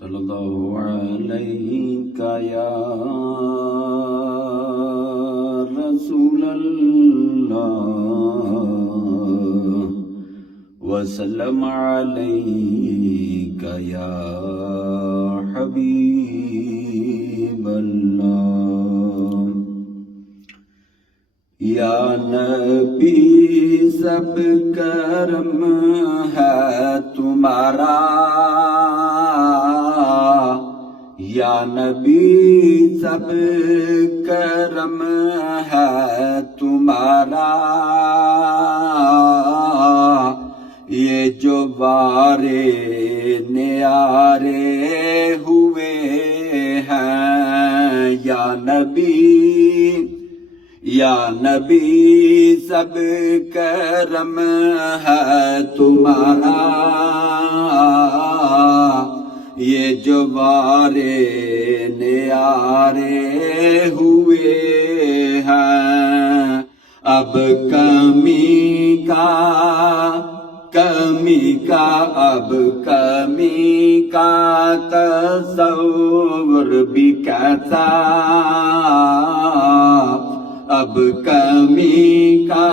صلی اللہ علیہ یا رسول اللہ وسلم علیہ یا حبیب اللہ یا نبی سب کرم ہے تمہارا یا نبی سب کرم ہے تمہارا یہ جو وارے نیارے ہوئے ہیں یا نبی سب کرم ہے تمہارا یہ جو وارے نیارے ہوئے ہیں اب کمی کا تصور بھی کیسا اب کمی کا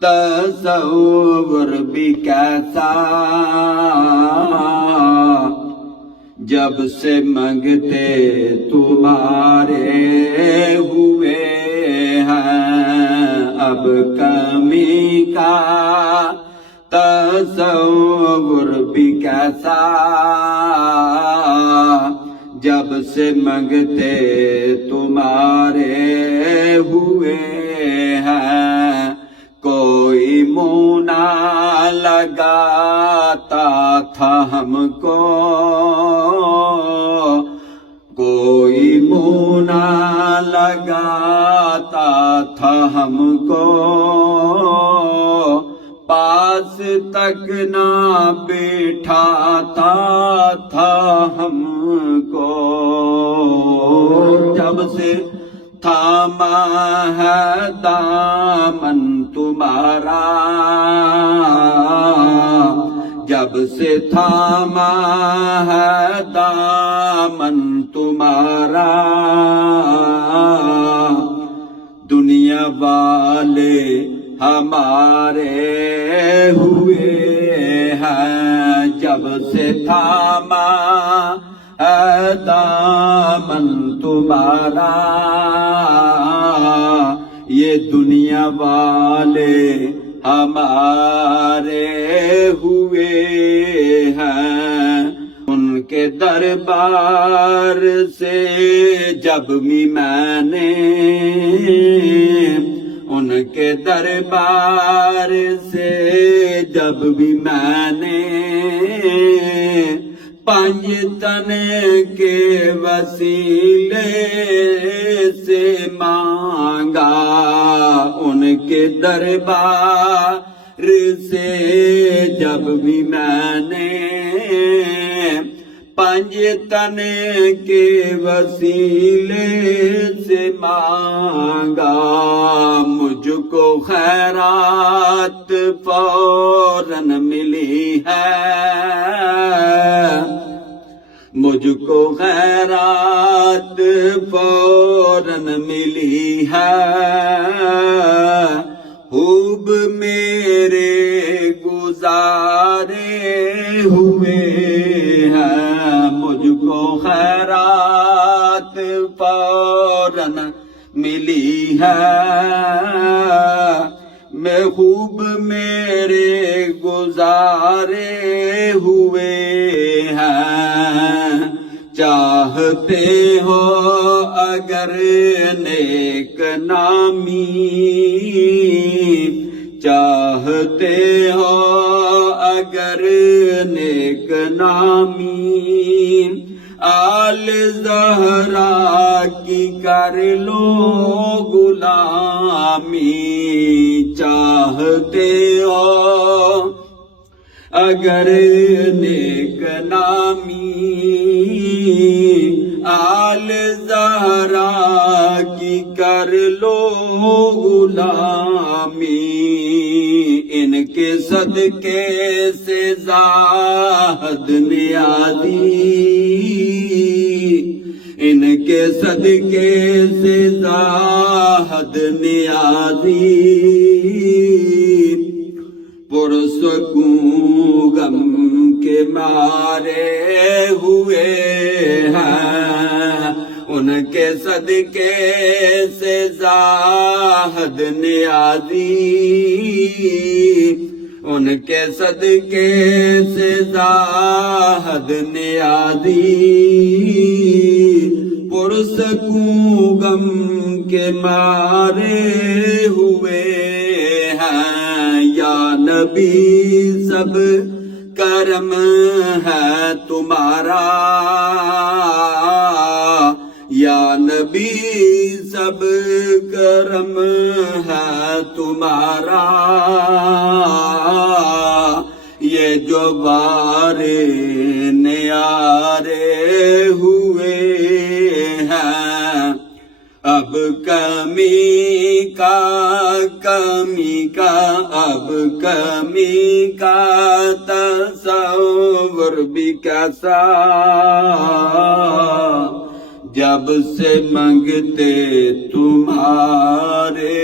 تصور بھی کیسا جب سے منگتے تمہارے ہوئے ہیں اب کمی کا تصور بھی کیسا جب سے منگتے تمہارے ہوئے ہیں کوئی منہ نہ لگاتا تھا ہم کو کوئی منہ نہ لگاتا تھا ہم کو پاس تک نہ بٹھاتا تھا ہم کو جب سے تھاما ہے دامن تمہارا جب سے تھاما ہے دامن تمہارا دنیا والے ہمارے ہوئے ہیں جب سے تھاما ہے دامن تمہارا یہ دنیا والے ہمارے ہوئے ہیں ان کے دربار سے جب بھی میں نے ان کے دربار سے جب بھی میں نے پنج تن کے وسیلے سے مانگا ان کے دربار سے جب بھی میں نے پنج تن کے وسیلے سے مانگا مجھ کو خیرات فوراً ملی ہے مجھ کو خیرات فوراً ملی ہے خوب میرے گزارے ہوئے ہیں مجھ کو خیرات فوراً ملی ہے میں خوب میرے گزارے ہوئے ہیں چاہتے ہو اگر نیک نامی چاہتے ہو اگر نیک نامی آل زہرا کی کر لو غلامی چاہتے ہو اگر نیک نامی آل زہرا کی کر لو غلامی، ان کے صدقے سے زاہد نیازی، ان کے صدقے سے زاہد نیازی، پرسکون غم کے مارے ہوئے ہیں، ان کے صدقے سے زاہد نیازی، ان کے صدقے سے زاہد نیازی، پرسکون غم کے مارے ہوئے ہیں۔ یا نبی سب کرم ہے تمہارا، یا نبی سب کرم ہے تمہارا، یہ جو بارے نیارے ہوئے ہیں، اب کمی کا اب کمی کا تصور بھی کیسا، جب سے منگتے تمہارے